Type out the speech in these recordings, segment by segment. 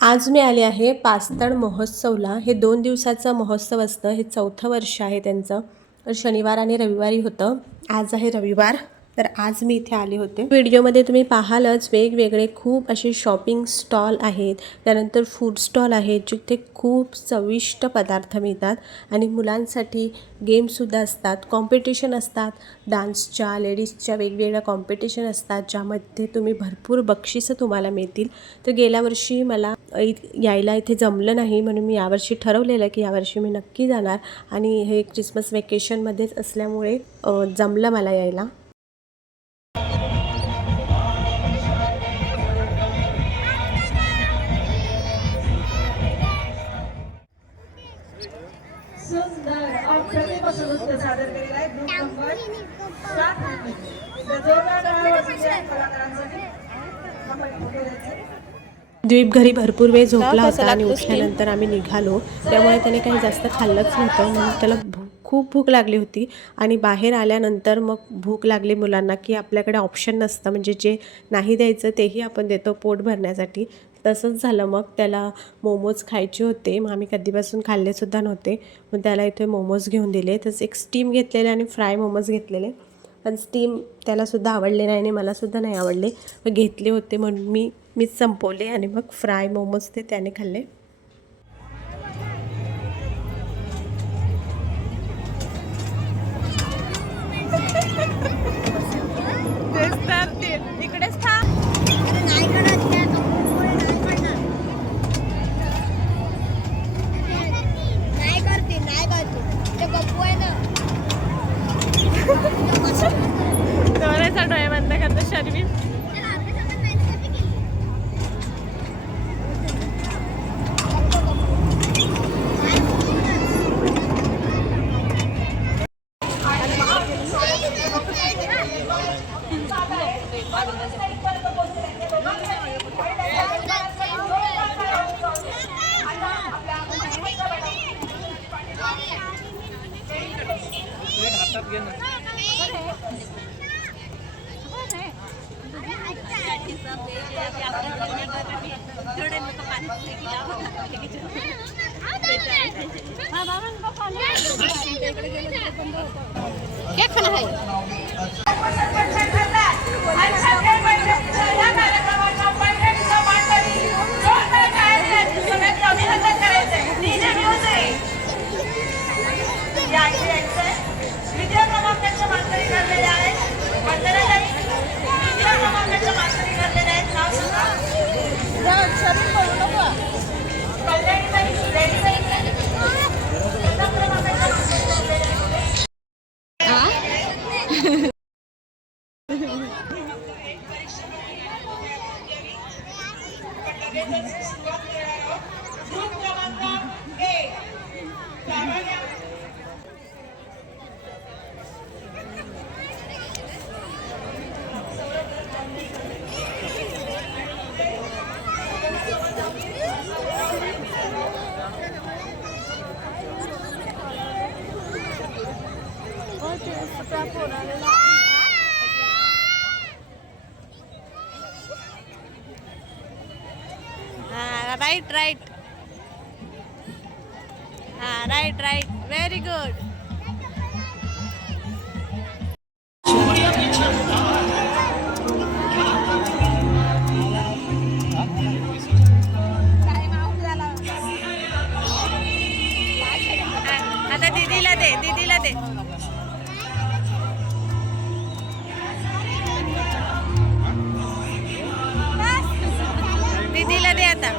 आज मी आले आहे पास्तळ महोत्सवला. हे 2 दिवसाचा महोत्सव असतं. हे 4थं वर्ष आहे त्यांचं. तर शनिवार आणि रविवारी होतं. आज आहे रविवार. तर आज मी इथे आले होते. व्हिडिओमध्ये तुम्ही पाहालच वेगवेगळे खूप असे शॉपिंग स्टॉल आहेत. त्यानंतर फूड स्टॉल आहेत जिथे खूप चविष्ट पदार्थ मिळतात आणि मुलांसाठी गेमसुद्धा असतात, कॉम्पिटिशन असतात. डान्सच्या, लेडीजच्या वेगवेगळ्या कॉम्पिटिशन असतात ज्यामध्ये तुम्ही भरपूर बक्षिसं तुम्हाला मिळतील. तर गेल्या वर्षी मला यायला इथे जमलं नाही म्हणून मी यावर्षी ठरवलेलं की यावर्षी मी नक्की जाणार आणि हे क्रिसमस वेकेशनमध्येच असल्यामुळे जमलं मला यायला. सुंदर अप्रतिम नृत्य सादर केलेलं आहे ग्रुप नंबर 7 जोरदार टाळ्या वाजवूया कलाकारांसाठी. द्वीप घरी भरपूर वेळ झोपला होता आणि उठल्यानंतर आम्ही निघालो. त्यामुळे त्याने काही जास्त खाल्लंच नव्हतं म्हणून त्याला खूप भूक लागली होती आणि बाहेर आल्यानंतर मग भूक लागली मुलांना की आपल्याकडे ऑप्शन नसतं, म्हणजे जे नाही द्यायचं तेही आपण देतो पोट भरण्यासाठी. तसंच झालं. मग त्याला मोमोज खायचे होते. मग आम्ही कधीपासून खाल्लेसुद्धा नव्हते. मग त्याला इथे मोमोज घेऊन दिले. तसं एक स्टीम घेतलेले आणि फ्राय मोमोज घेतलेले. पण स्टीम त्यालासुद्धा आवडले नाही आणि मलासुद्धा नाही आवडले. मग घेतले होते म्हणून मीच संपवले आणि मग फ्राय मोमोज ते त्याने खाल्ले. डोळे बंद करतो शर्वी. क्या खाना है? Right, right. Right, right. Very good. आता दीदीला दे, दीदीला दे. दीदीला दे आता.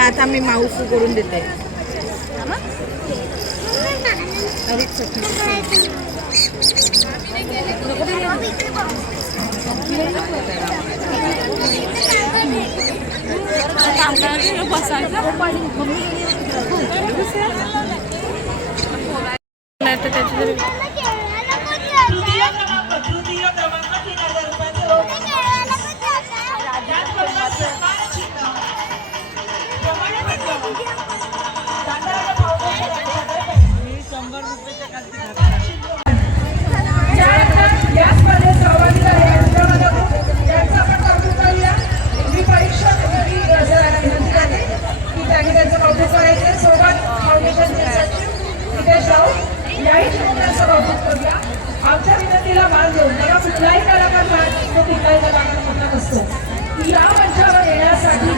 आता मी माऊस करून देते. तृतीय क्रमांक 3000 रुपयाचं रोख. या स्पर्धेत सहभागी झाले यांचं आपण कौतुक करूया. मी परीक्षक विनंती करते की त्यांनी त्यांचं कौतुक करायचे. सोबत फाउंडेशनचे सचिव नितेश राऊत याही चिमुकल्यांचं कौतुक करूया. आमच्या विनंतीला मान देऊन मला कुठलाही कलाकार तो कुठलाही कलाकार म्हणत असतो की या मंचावर येण्यासाठी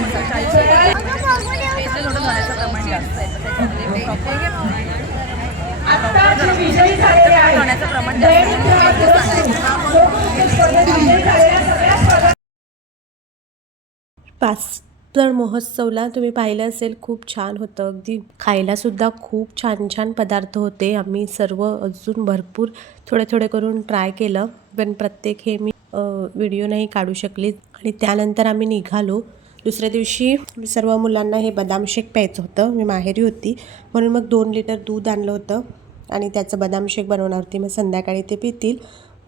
आता जे विजयी झालेले आहेत पास्तळ महोत्सवला तुम्ही पाहिलं असेल, खूप छान होतं. अगदी खायलासुद्धा खूप छान छान पदार्थ होते. आम्ही सर्व अजून भरपूर थोडे करून ट्राय केलं, पण प्रत्येक हे मी व्हिडिओ नाही काढू शकले. आणि त्यानंतर आम्ही निघालो. दुसऱ्या दिवशी सर्व मुलांना हे बदाम शेक प्यायचं होतं. मी माहेरी होती म्हणून मग 2 लिटर दूध आणलं होतं आणि त्याचं बदाम शेक बनवणार होती. मग संध्याकाळी ते पितील,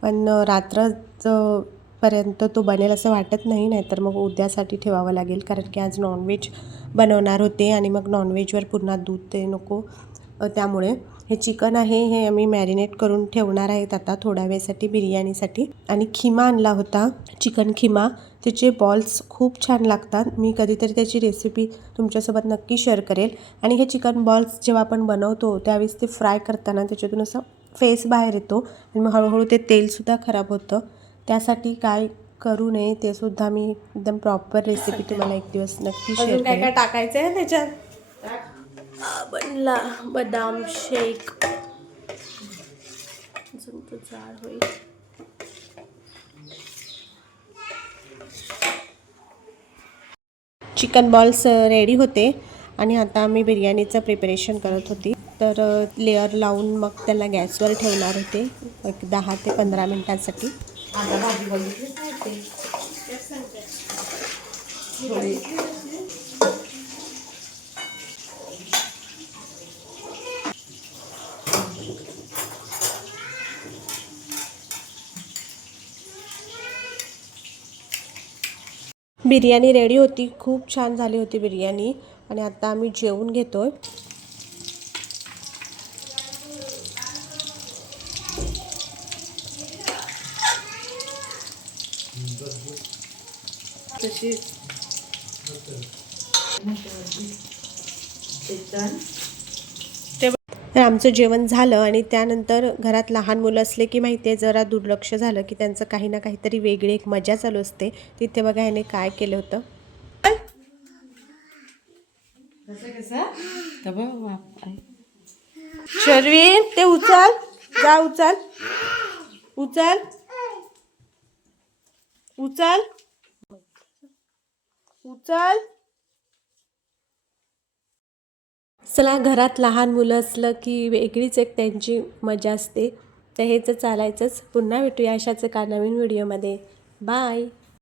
पण रात्रपर्यंत तो बनेल असं वाटत नाही. नाहीतर मग उद्यासाठी ठेवावं लागेल, कारण की आज नॉनव्हेज बनवणार होते आणि मग नॉनव्हेजवर पुन्हा दूध ते नको. त्यामुळे हे चिकन आहे, हे आम्ही मॅरिनेट करून ठेवणार आहेत आता थोड्या वेळेसाठी बिर्याणीसाठी. आणि खिमा आणला होता, चिकन खिमा. त्याचे बॉल्स खूप छान लागतात. मी कधीतरी त्याची रेसिपी तुमच्यासोबत नक्की शेअर करेल. आणि हे चिकन बॉल्स जेव्हा आपण बनवतो त्यावेळेस ते फ्राय करताना त्याच्यातून असं फेस बाहेर येतो आणि मग हळूहळू ते तेलसुद्धा खराब होतं. त्यासाठी काय करू नये ते सुद्धा मी एकदम प्रॉपर रेसिपी तुम्हाला एक दिवस नक्की शेअर करेन. काय टाकायचं आहे त्याच्यात? बनला बदाम शेक. अजून तो जाड होईल. चिकन बॉल्स रेडी होते आणि आता आम्ही बिर्याणीचं प्रिपरेशन करत होती. तर लेअर लावून मग त्याला गॅसवर ठेवणार होते एक 10 ते 15 मिनिटांसाठी. आता भाजी बघितली नाही बिर्याणी रेडी होती. खूप छान झाली होती बिर्याणी. आणि आता आम्ही जेवून घेतोय. तर आमचं जेवण झालं आणि त्यानंतर घरात लहान मुलं असले की माहिती आहे जरा दुर्लक्ष झालं की त्यांचं काही ना काहीतरी वेगळी एक मजा चालू असते. तिथे बघा ह्याने काय केलं होतं. शर्विन ते उचल, जा उचल उचल उचल उचल. चला, घरात लहान मुलं असलं की वेगळीच एक त्यांची मजा असते. तर हेच चालायचंच. पुन्हा भेटूया अशाच एका नवीन व्हिडिओमध्ये. बाय.